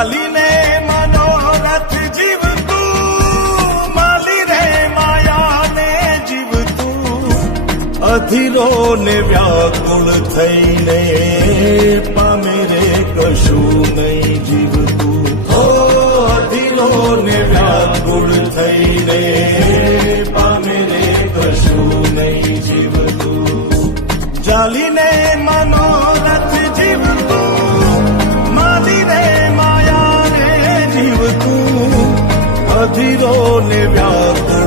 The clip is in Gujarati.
ચાલીને મનોરથ જીવતું, માલી રે માયાને જીવતું, અધીરો ને વ્યાકુળ થઈને પામે રે કશું નહીં જીવતું. ઓ અધીરો ને વ્યાકુળ થઈને પામે રે કશું નહીં જીવતું. ચાલીને મનોરથ જીવતું, માલી રે માયાને જીવતું, અધીરો ને વ્યાકુળ